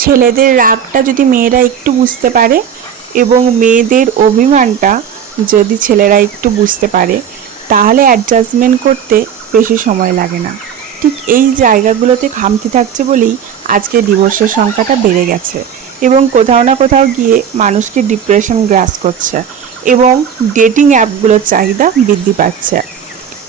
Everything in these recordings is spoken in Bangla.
ছেলেদের রাগটা যদি মেয়েরা একটু বুঝতে পারে এবং মেয়েদের অভিমানটা যদি ছেলেরা একটু বুঝতে পারে, তাহলে অ্যাডজাস্টমেন্ট করতে বেশি সময় লাগে না। ঠিক এই জায়গাগুলোতে খামতি থাকছে বলেই আজকে ডিভোর্সের সংখ্যাটা বেড়ে গেছে এবং কোথাও না কোথাও গিয়ে মানুষকে ডিপ্রেশন গ্রাস করছে এবং ডেটিং অ্যাপগুলোর চাহিদা বৃদ্ধি পাচ্ছে।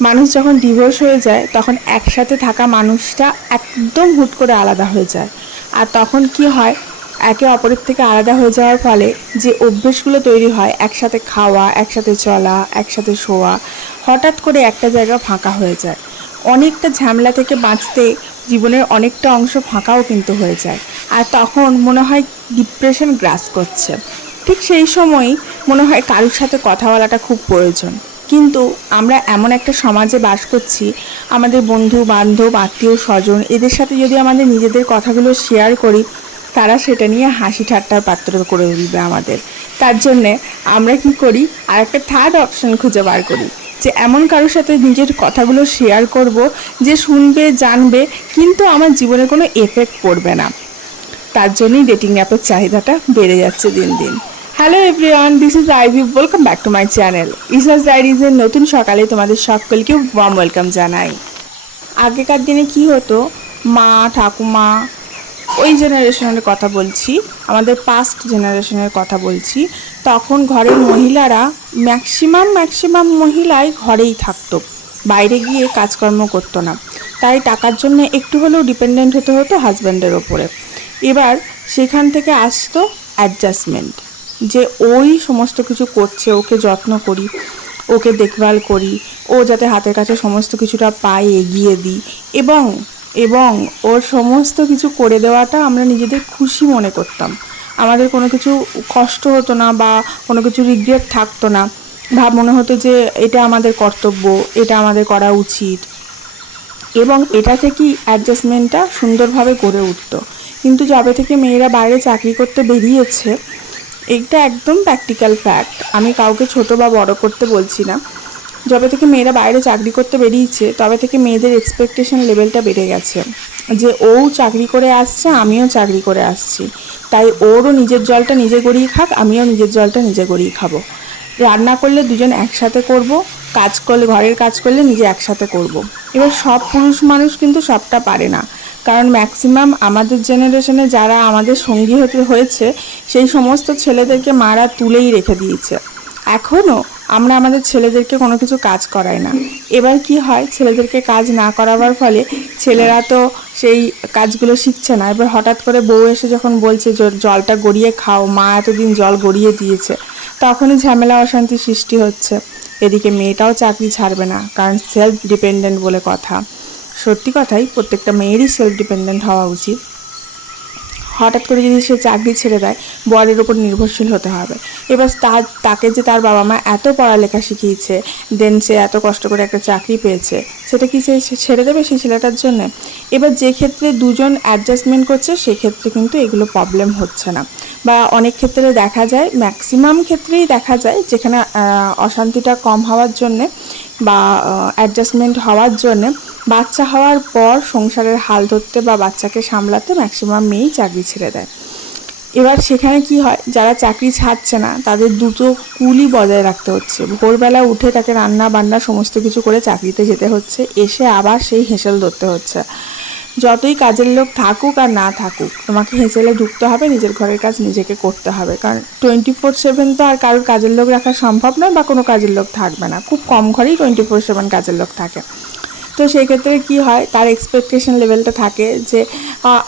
মানুষ যখন ডিভোর্স হয়ে যায়, তখন একসাথে থাকা মানুষটা একদম হুট করে আলাদা হয়ে যায়। আর তখন কি হয়? একে অপরের থেকে আলাদা হয়ে যাওয়ার ফলে যে অভ্যেসগুলো তৈরি হয়, একসাথে খাওয়া, একসাথে চলা, একসাথে শোয়া, হঠাৎ করে একটা জায়গা ফাঁকা হয়ে যায়। অনেকটা ঝামেলা থেকে বাঁচতে জীবনের অনেকটা অংশ ফাঁকাও কিন্তু হয়ে যায়। আর তখন মনে হয় ডিপ্রেশন গ্রাস করছে। ঠিক সেই সময়ই মনে হয় কারোর সাথে কথা বলাটা খুব প্রয়োজন। কিন্তু আমরা এমন একটা সমাজে বাস করছি, আমাদের বন্ধু, বান্ধব, আত্মীয়, স্বজন, এদের সাথে যদি আমাদের নিজেদের কথাগুলো শেয়ার করি, তারা সেটা নিয়ে হাসি ঠাট্টার পাত্র করে দিবে আমাদের। তার জন্যে আমরা কি করি? আর একটা থার্ড অপশন খুঁজে বার করি, যে এমন কারোর সাথে নিজের কথাগুলো শেয়ার করব, যে শুনবে, জানবে, কিন্তু আমার জীবনে কোনো এফেক্ট পড়বে না। তার জন্যই ডেটিং অ্যাপের চাহিদাটা বেড়ে যাচ্ছে দিন দিন। Hello everyone this is I Ivy welcome back to my channel ইসাস ডায়েরিজের নতুন সকালে তোমাদের সকলকে ওয়ার্ম ওয়েলকাম জানাই। আগেকার দিনে কি হতো? মা, ঠাকুমা, ওই জেনারেশনের কথা বলছি, আমাদের পাস্ট জেনারেশনের কথা বলছি। তখন ঘরের মহিলারা ম্যাক্সিমাম ম্যাক্সিমাম মহিলাই ঘরেই থাকতো। বাইরে গিয়ে কাজকর্ম করতো না। তাই টাকার জন্য একটু হলেও ডিপেন্ডেন্ট হতে হতো হাজব্যান্ডের ওপরে। এবার সেখান থেকে আসতো অ্যাডজাস্টমেন্ট যে ওই সমস্ত কিছু করছে, ওকে যত্ন করি, ওকে দেখভাল করি, ও যাতে হাতের কাছে সমস্ত কিছুটা পায়, এগিয়ে দিই এবং এবং ওর সমস্ত কিছু করে দেওয়াটা আমরা নিজেদের খুশি মনে করতাম। আমাদের কোনো কিছু কষ্ট হতো না বা কোনো কিছু রিগ্রেট থাকতো না। ভাব মনে হতো যে এটা আমাদের কর্তব্য, এটা আমাদের করা উচিত। এবং এটা থেকেই অ্যাডজাস্টমেন্টটা সুন্দরভাবে গড়ে উঠতো। কিন্তু যবে থেকে মেয়েরা বাইরে চাকরি করতে বেরিয়েছে এইটা একদম প্র্যাকটিক্যাল ফ্যাক্ট আমি কাউকে ছোট বা বড় করতে বলছি না। যবে থেকে মেয়েরা বাইরে চাকরি করতে বেরিয়েছে, তবে থেকে মেয়েদের এক্সপেকটেশন লেভেলটা বেড়ে গেছে। যে ও চাকরি করে আসছে, আমিও চাকরি করে আসছি। তাই ওরও নিজের জলটা নিজে গড়িয়ে খাক, আমিও নিজের জলটা নিজে গড়িয়ে খাব। রান্না করলে দুজন একসাথে করব, কাজ করলে, ঘরের কাজ করলে নিজে একসাথে করব। এবার সব পুরুষ মানুষ কিন্তু সবটা পারে না। কারণ ম্যাক্সিমাম আমাদের জেনারেশনে যারা আমাদের সঙ্গী হতে হয়েছে, সেই সমস্ত ছেলেদেরকে মারা তুলেই রেখে দিয়েছে। এখনও আমরা আমাদের ছেলেদেরকে কোনো কিছু কাজ করাই না। এবার কি হয়? ছেলেদেরকে কাজ না করাবার ফলে ছেলেরা তো সেই কাজগুলো শিখছে না। এবার হঠাৎ করে বউ এসে যখন বলছে "জ- জলটা গড়িয়ে খাও, মা এতদিন জল গড়িয়ে দিয়েছে। তখনই ঝামেলা অশান্তি সৃষ্টি হচ্ছে। এদিকে মেয়েটাও চাকরি ছাড়বে না, কারণ সেলফ ডিপেন্ডেন্ট বলে কথা। সত্যি কথাই প্রত্যেকটা মেয়েরই সেলফ ডিপেন্ডেন্ট হওয়া উচিত। হঠাৎ করে যদি সে চাকরি ছেড়ে দেয়, বরের ওপর নির্ভরশীল হতে হবে। এবার তার, তাকে যে তার বাবা মা এত পড়ালেখা শিখিয়েছে দেন সে এত কষ্ট করে একটা চাকরি পেয়েছে, সেটা কি সে ছেড়ে দেবে সেই ছেলেটার জন্য? এবার যে ক্ষেত্রে দুজন অ্যাডজাস্টমেন্ট করছে সেক্ষেত্রে কিন্তু এগুলো প্রবলেম হচ্ছে না। বা অনেক ক্ষেত্রে দেখা যায় ম্যাক্সিমাম ক্ষেত্রেই দেখা যায়, যেখানে অশান্তিটা কম হওয়ার জন্যে বা অ্যাডজাস্টমেন্ট হওয়ার জন্যে বাচ্চা হওয়ার পর সংসারের হাল ধরতে বা বাচ্চাকে সামলাতে ম্যাক্সিমাম মেয়েই চাকরি ছেড়ে দেয়। এবার সেখানে কি হয়? যারা চাকরি ছাড়ছে না, তাদের দুটো কুলই বজায় রাখতে হচ্ছে। ভোরবেলা উঠে তাকে রান্না, বান্না সমস্ত কিছু করে চাকরিতে যেতে হচ্ছে, এসে আবার সেই হেঁসেল ধরতে হচ্ছে। যতই কাজের লোক থাকুক আর না থাকুক, তোমাকে হেঁচেলে ঢুকতে হবে, নিজের ঘরের কাজ নিজেকে করতে হবে। কারণ টোয়েন্টি ফোর সেভেন তো আর কারোর কাজের লোক রাখা সম্ভব নয় বা কোনো কাজের লোক থাকবে না। খুব কম ঘরেই টোয়েন্টি ফোর সেভেন কাজের লোক থাকে। তো সেই ক্ষেত্রে কি হয়, তার এক্সপেকটেশন লেভেলটা থাকে যে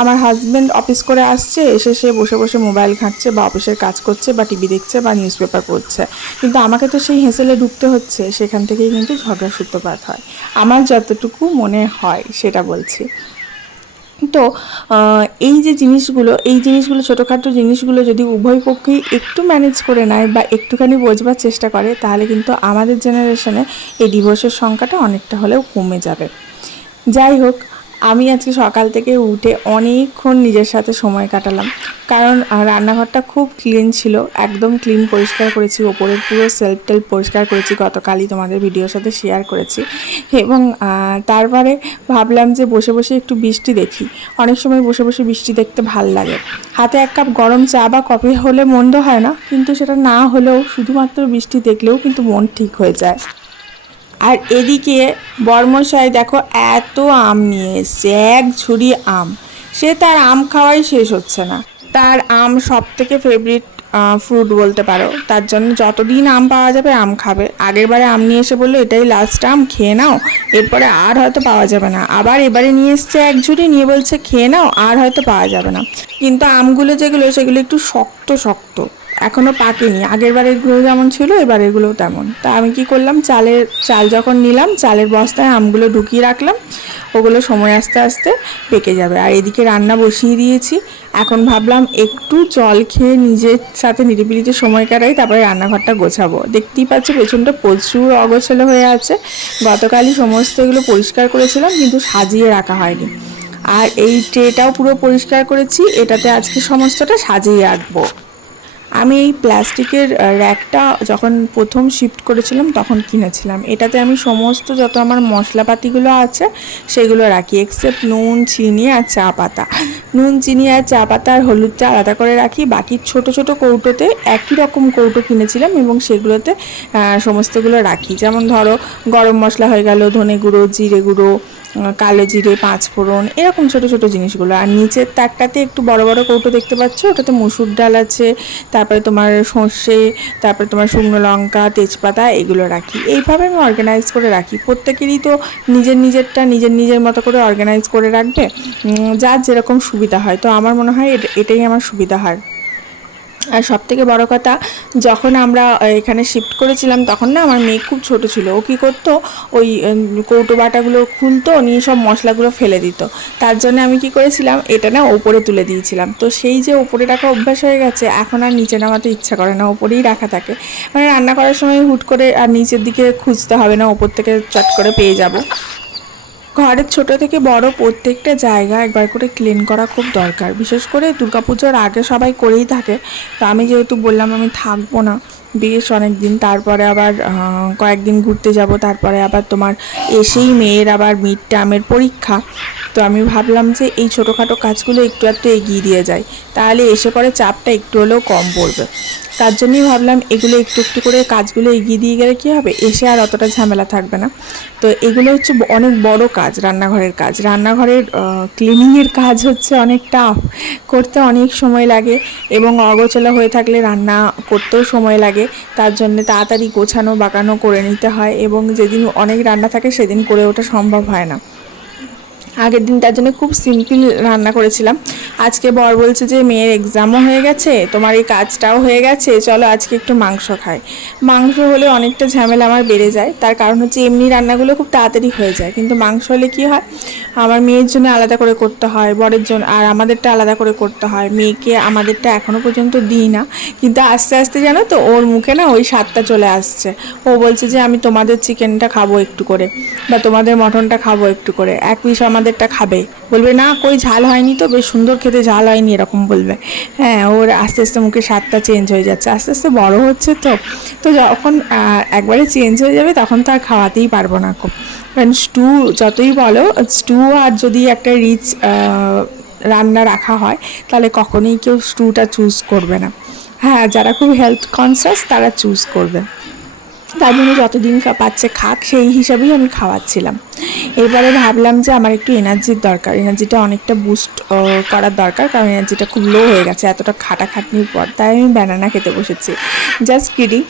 আমার হাজব্যান্ড অফিস করে আসছে, এসে সে বসে বসে মোবাইল ঘাঁটছে বা অফিসের কাজ করছে বা টিভি দেখছে বা নিউজ পেপার পড়ছে। কিন্তু আমাকে তো সেই হেসেলে ঢুকতে হচ্ছে, সেখান থেকেই কিন্তু ঝগড়া সূত্রপাত হয়। আমার যতটুকু মনে হয়, সেটা বলছি। তো এই যে জিনিসগুলো, এই জিনিসগুলো, ছোটোখাটো জিনিসগুলো যদি উভয় পক্ষেই একটু ম্যানেজ করে নেয় বা একটুখানি বোঝবার চেষ্টা করে, তাহলে কিন্তু আমাদের জেনারেশনে এই ডিভোর্সের সংখ্যাটা অনেকটা হলেও কমে যাবে। যাই হোক আমি আজকে সকাল থেকে উঠে অনেকক্ষণ নিজের সাথে সময় কাটালাম। কারণ রান্নাঘরটা খুব ক্লিন ছিল, একদম ক্লিন পরিষ্কার করেছি, ওপরের পুরো সেলফ টেলফ পরিষ্কার করেছি, গতকালই তোমাদের ভিডিওর সাথে শেয়ার করেছি। এবং তারপরে ভাবলাম যে বসে বসে একটু বৃষ্টি দেখি। অনেক সময় বসে বসে বৃষ্টি দেখতে ভালো লাগে। হাতে এক কাপ গরম চা বা কফি হলে মন্দ হয় না, কিন্তু সেটা না হলেও শুধুমাত্র বৃষ্টি দেখলেও কিন্তু মন ঠিক হয়ে যায়। আর এদিকে বর্মশাই দেখো, এত আম নিয়ে এসছে, এক ঝুড়ি আম। সে তার আম খাওয়াই শেষ হচ্ছে না। তার আম সব থেকে ফেভারিট ফ্রুট বলতে পারো। তার জন্য যতদিন আম পাওয়া যাবে, আম খাবে। আগের বারে আম নিয়ে এসে বলল, এটাই লাস্ট আম, খেয়ে নাও। এরপরে আর হয়তো পাওয়া যাবে না। আবার এবারে নিয়ে এসছে এক ঝুড়ি, নিয়ে বলছে, খেয়ে নাও, আর হয়তো পাওয়া যাবে না। কিন্তু আমগুলো যেগুলো, সেগুলো একটু শক্ত শক্ত। এখনও পাকেনি। আগের বারেরগুলো যেমন ছিল এবারেরগুলোও তেমন। তা আমি কি করলাম? চালের, চাল যখন নিলাম, চালের বস্তায় আমগুলো ঢুকিয়ে রাখলাম, ওগুলো সময় আস্তে আস্তে পেকে যাবে। আর এদিকে রান্না বসিয়ে দিয়েছি। এখন ভাবলাম একটু জল খেয়ে নিজের সাথে নিরিবিলিতে সময় কাটাই, তারপরে রান্নাঘরটা গোছাবো। দেখতেই পাচ্ছি পেছনটা প্রচুর অগোছালো হয়ে আছে। গতকালই সমস্ত এগুলো পরিষ্কার করেছিলাম, কিন্তু সাজিয়ে রাখা হয়নি। আর এই ট্রেটাও পুরো পরিষ্কার করেছি, এটাতে আজকে সমস্তটা সাজিয়ে রাখব। আমি এই প্লাস্টিকের র্যাকটা যখন প্রথম শিফট করেছিলাম তখন কিনেছিলাম। এটাতে আমি সমস্ত যত আমার মশলাপাতিগুলো আছে সেগুলো রাখি এক্সেপ্ট নুন, চিনি আর চা পাতা। নুন, চিনি আর চা পাতা আর হলুদটা আলাদা করে রাখি। বাকি ছোট ছোট কৌটোতে একই রকম কৌটো কিনেছিলাম এবং সেগুলোতে সমস্তগুলো রাখি। যেমন ধরো, গরম মশলা হয়ে গেল, ধনে গুঁড়ো, জিরে গুঁড়ো কালো জিরে, পাঁচ ফোড়ন, এরকম ছোট ছোট জিনিসগুলো। আর নিচের তাকটাতে একটু বড় বড় কৌটো দেখতে পাচ্ছ? ওটাতে মুসুর ডাল আছে, তারপরে তোমার সর্ষে, তারপরে তোমার শুকনো লঙ্কা, তেজপাতা, এগুলো রাখি। এইভাবে আমি অর্গানাইজ করে রাখি। প্রত্যেকেরই তো নিজের নিজেরটা নিজের নিজের মতো করে অর্গানাইজ করে রাখবে। যার যেরকম সুবিধা হয়। তো আমার মনে হয় এটা- এটাই আমার সুবিধা হয় আর সব থেকে বড় কথা, যখন আমরা এখানে শিফট করেছিলাম, তখন না আমার মেয়ে খুব ছোট ছিল। ও কী করতো? ওই কৌটো বাটাগুলো খুলতো, নিয়ে সব মশলাগুলো ফেলে দিত। তার জন্য আমি কি করেছিলাম, এটা না ওপরে তুলে দিয়েছিলাম। তো সেই যে ওপরে রাখা অভ্যাস হয়ে গেছে, এখন আর নিচে নামাতে ইচ্ছা করে না, ওপরেই রাখা থাকে। মানে রান্না করার সময় হুট করে আর নিচের দিকে খুঁজতে হবে না, ওপর থেকে চট করে পেয়ে যাব। ঘরের ছোট থেকে বড় প্রত্যেকটা জায়গা একবার করে ক্লিন করা খুব দরকার। বিশেষ করে দুর্গাপুজোর আগে সবাই করেই থাকে। তো আমি যেহেতু বললাম আমি থাকব না, বেশ অনেক দিন তারপরে আবার কয়েকদিন ঘুরতে যাব, তারপরে আবার তোমার এসেই মেয়ের আবার মিড টার্মের পরীক্ষা। তো আমি ভাবলাম যে এই ছোটোখাটো কাজগুলো একটু একটু এগিয়ে দিয়ে যায় তাহলে এসে পরে চাপটা একটু হলেও কম পড়বে। তার জন্যই ভাবলাম এগুলো একটু একটু করে কাজগুলো এগিয়ে দিয়ে গেলে কী হবে? এসে আর অতটা ঝামেলা থাকবে না। তো এগুলো হচ্ছে অনেক বড় কাজ রান্নাঘরের কাজ। রান্নাঘরের ক্লিনিংয়ের কাজ হচ্ছে অনেক টাফ করতে অনেক সময় লাগে এবং অগোছালো হয়ে থাকলে রান্না করতেও সময় লাগে। তার জন্য তাড়াতাড়ি গোছানো বাগানো করে নিতে হয় এবং যেদিন অনেক রান্না থাকে সেদিন করে ওঠা সম্ভব হয় না। আগের দিন তার জন্য খুব সিম্পল রান্না করেছিলাম। আজকে বর বলছে যে, মেয়ের এক্সামও হয়ে গেছে, তোমার এই কাজটাও হয়ে গেছে, চলো আজকে একটু মাংস খাই। মাংস হলে অনেকটা ঝামেলা আমার বেড়ে যায়, তার কারণ হচ্ছে এমনি রান্নাগুলো খুব তাড়াতাড়ি হয়ে যায়। কিন্তু মাংস হলে কি হয়, আমার মেয়ের জন্য আলাদা করে করতে হয়, বরের জন্য, আর আমাদেরটা আলাদা করে করতে হয়। মেয়েকে আমাদেরটা এখনও পর্যন্ত দিই না, কিন্তু আস্তে আস্তে জানো তো, ওর মুখে না ওই স্বাদটা চলে আসছে। ও বলছে যে, আমি তোমাদের চিকেনটা খাব একটু করে, বা তোমাদের মটনটা খাব একটু করে। এক পিস আমাদেরটা খাবে। বলবে, না, কই ঝাল হয়নি তো, বেশ সুন্দর খেতে ঝাল হয়নি, এরকম বলবে। হ্যাঁ ওর আস্তে আস্তে মুখে স্বাদটা চেঞ্জ হয়ে যাচ্ছে। আস্তে আস্তে বড় হচ্ছে তো। তো যখন একবারে চেঞ্জ হয়ে যাবে, তখন তো আর খাওয়াতেই পারব না খুব। কারণ স্টু যতই বলো স্টু আর যদি একটা রিচ রান্না রাখা হয়, তাহলে কখনোই কেউ স্টুটা চুজ করবে না। হ্যাঁ যারা খুব হেলথ কনসিয়াস তারা চুজ করবে। তার জন্য যতদিন পাচ্ছে খাক, সেই হিসাবেই আমি খাওয়াচ্ছিলাম। এবারে ভাবলাম যে আমার একটু এনার্জির দরকার। এনার্জিটা অনেকটা বুস্ট করার দরকার, কারণ এনার্জিটা খুব লো হয়ে গেছে। এতটা খাটাখাটনির পর তাই আমি ব্যানানা খেতে বসেছি। জাস্ট কিডিং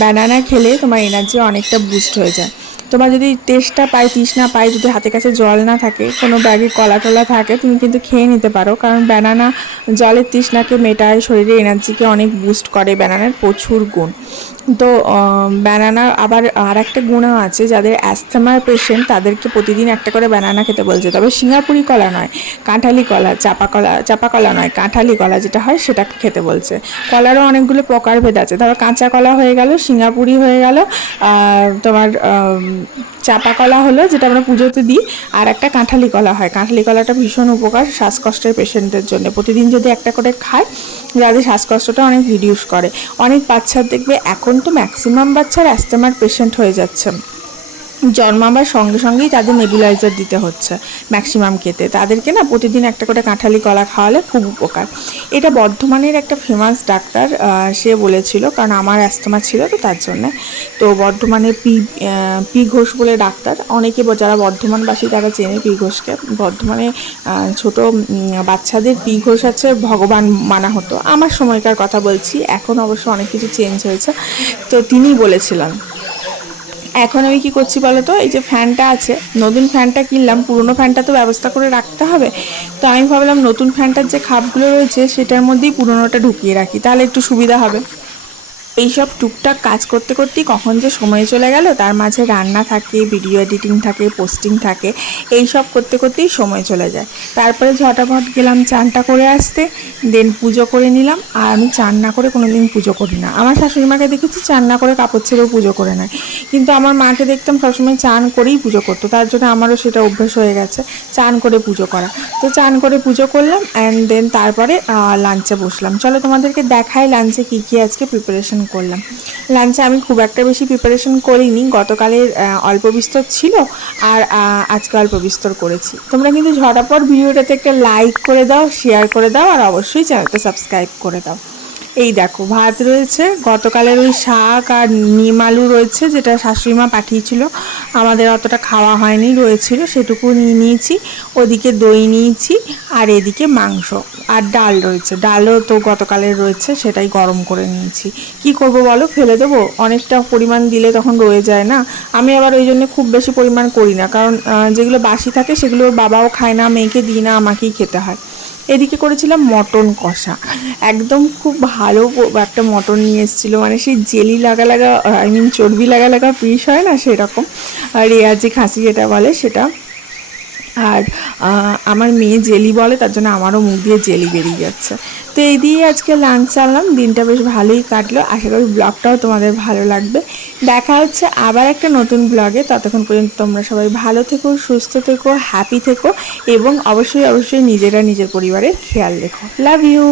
ব্যানানা খেলে তোমার এনার্জি অনেকটা বুস্ট হয়ে যায়। তোমার যদি টেস্টটা পাই তৃষ্ণা পাই, যদি হাতের কাছে জল না থাকে, কোনো ব্যাগে কলা টলা থাকে, তুমি কিন্তু খেয়ে নিতে পারো। কারণ ব্যানানা জলের তৃষ্ণাকে মেটায় শরীরে এনার্জিকে অনেক বুস্ট করে। ব্যানানার প্রচুর গুণ। তো ব্যানানা আবার আর একটা গুণা আছে, যাদের অ্যাস্থমার পেশেন্ট তাদেরকে প্রতিদিন একটা করে ব্যানানা খেতে বলছে। তবে সিঙ্গাপুরি কলা নয়, কাঁঠালি কলা, চাপা কলা চাপা কলা নয়, কাঁঠালি কলা যেটা হয় সেটা খেতে বলছে। কলারও অনেকগুলো প্রকারভেদ আছে। ধরো কাঁচা কলা হয়ে গেল, সিঙ্গাপুরি হয়ে গেল তোমার চাপা কলা হলো যেটা আমরা পুজোতে দিই, আর একটা কাঁঠালি কলা হয়। কাঁঠালি কলাটা ভীষণ উপকার শ্বাসকষ্টের পেশেন্টদের জন্য। প্রতিদিন যদি একটা করে খায়, যাদের শ্বাসকষ্টটা অনেক রিডিউস করে। অনেক বাচ্চার দেখবে এখন তো ম্যাক্সিমাম বাচ্চার অ্যাস্টেমার পেশেন্ট হয়ে যাচ্ছে জন্মাবার সঙ্গে সঙ্গেই তাদের নেবুলাইজার দিতে হচ্ছে ম্যাক্সিমাম খেতে। তাদেরকে না প্রতিদিন একটা করে কাঁঠালি কলা খাওয়ালে খুব উপকার। এটা বর্ধমানের একটা ফেমাস ডাক্তার সে বলেছিল, কারণ আমার অ্যাস্তমা ছিল তো তার জন্য। তো বর্ধমানে পি পি ঘোষ বলে ডাক্তার। অনেকে যারা বর্ধমানবাসী তারা চেনে পি ঘোষকে। বর্ধমানে ছোট বাচ্চাদের পি ঘোষ আছে, ভগবান মানা হতো। আমার সময়কার কথা বলছি, এখন অবশ্য অনেক কিছু চেঞ্জ হয়েছে। তো তিনি বলেছিলেন। এখন আমি কি করছি বলো তো এই যে ফ্যানটা আছে, নতুন ফ্যানটা কিনলাম, পুরনো ফ্যানটা তো ব্যবস্থা করে রাখতে হবে। তো আমি ভাবলাম নতুন ফ্যানটার যে খাপগুলো রয়েছে, সেটার মধ্যেই পুরনোটা ঢুকিয়ে রাখি, তাহলে একটু সুবিধা হবে। এইসব টুকটাক কাজ করতে করতেই কখন যে সময় চলে গেল, তার মাঝে রান্না থাকে ভিডিও এডিটিং থাকে পোস্টিং থাকে এই সব করতে করতেই সময় চলে যায়। তারপরে ঝটাপট গেলাম চানটা করে আসতে দেন পুজো করে নিলাম, আর আমি চান না করে কোনোদিন পুজো করি না। আমার শাশুড়ি মাকে দেখেছি চান না করে কাপড় ছেড়েও পুজো করে নেয়। কিন্তু আমার মাকে দেখতাম সবসময় চান করেই পুজো করতো, তার জন্য আমারও সেটা অভ্যেস হয়ে গেছে, চান করে পুজো করা। তো চান করে পুজো করলাম অ্যান্ড দেন তারপরে লাঞ্চে বসলাম। চলো তোমাদেরকে দেখাই লাঞ্চে কী কী আজকে প্রিপারেশন করলাম। লাঞ্চে আমি খুব একটা বেশি প্রিপারেশন করিনি। গতকালের অল্প বিস্তর ছিল আর আজকে অল্প বিস্তর করেছি। তোমরা কিন্তু ঝটাপট ভিডিওটাতে একটা লাইক করে দাও শেয়ার করে দাও আর অবশ্যই চ্যানেলটা সাবস্ক্রাইব করে দাও। এই দেখো, ভাত রয়েছে, গতকালের ওই শাক আর নিম আলু রয়েছে, যেটা শাশুড়িমা পাঠিয়েছিল। আমাদের অতটা খাওয়া হয়নি, রয়েছিল, সেটুকু নিয়ে নিয়েছি। ওদিকে দই নিয়েছি, আর এদিকে মাংস আর ডাল রয়েছে। ডালও তো গতকালের রয়েছে, সেটাই গরম করে নিয়েছি। কি করব বলো, ফেলে দেবো? অনেকটা পরিমাণ দিলে তখন রয়ে যায় না। আমি আবার ওই জন্য খুব বেশি পরিমাণ করি না, কারণ যেগুলো বাসি থাকে, সেগুলো বাবাও খায় না, মেয়েকে দিই না, আমাকেই খেতে হয়। এদিকে করেছিলাম মটন কষা। একদম খুব ভালো একটা মটন নিয়ে এসেছিল। মানে সেই জেলি লাগা লাগা আই মিন চর্বি লাগা লাগা পিস হয় না সেরকম। আর রেয়াজি খাসি যেটা বলে সেটা। আর আমার মেয়ে জেলি বলে, তার জন্য আমারও মুখ দিয়ে জেলি বেরিয়ে যাচ্ছে। তো এই দিয়ে আজকে লাঞ্চ আনলাম দিনটা বেশ ভালোই কাটলো। আশা করি ব্লগটাও তোমাদের ভালো লাগবে। দেখা হচ্ছে আবার একটা নতুন ব্লগে ততক্ষণ পর্যন্ত তোমরা সবাই ভালো থেকো, সুস্থ থেকো হ্যাপি থেকো এবং অবশ্যই অবশ্যই নিজেরা নিজের পরিবারের খেয়াল রেখো। Love you